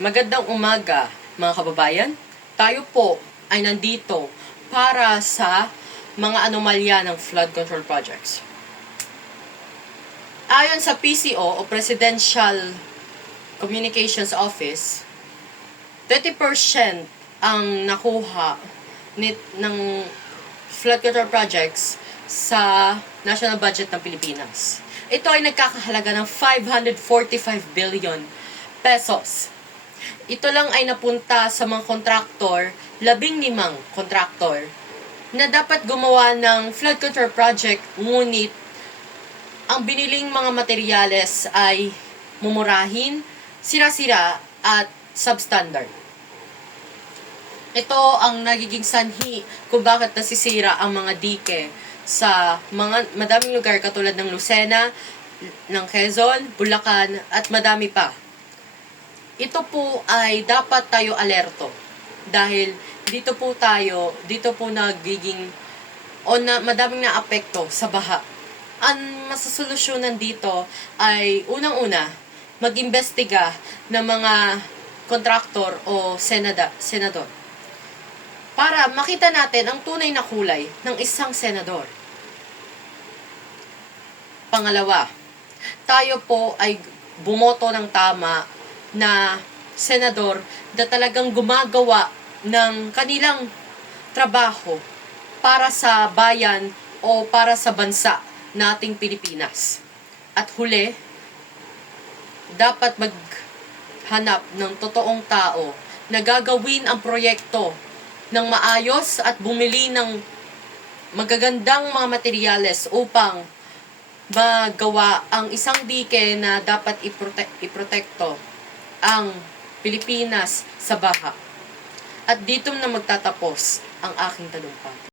Magandang umaga, mga kababayan. Tayo po ay nandito para sa mga anomalya ng flood control projects. Ayon sa PCO o Presidential Communications Office, 30% ang nakuha ng flood control projects sa national budget ng Pilipinas. Ito ay nagkakahalaga ng 545 billion pesos. Ito lang ay napunta sa mga kontraktor, 15 kontraktor, na dapat gumawa ng flood control project, ngunit ang biniling mga materyales ay mumurahin, sira-sira at substandard. Ito ang nagiging sanhi kung bakit nasisira ang mga dike sa mga madaming lugar katulad ng Lucena, ng Quezon, Bulacan at madami pa. Ito po ay dapat tayo alerto dahil dito po nagiging madaming naapekto sa baha. Ang masasolusyonan dito ay unang-una, mag-imbestiga ng mga kontraktor o senador para makita natin ang tunay na kulay ng isang senador. Pangalawa, tayo po ay bumoto ng tama na senador na talagang gumagawa ng kanilang trabaho para sa bayan o para sa bansa nating Pilipinas. At huli, dapat maghanap ng totoong tao na gagawin ang proyekto ng maayos at bumili ng magagandang mga materyales upang magawa ang isang dike na dapat iprotekto ang Pilipinas sa baha. At dito na magtatapos ang aking talumpati.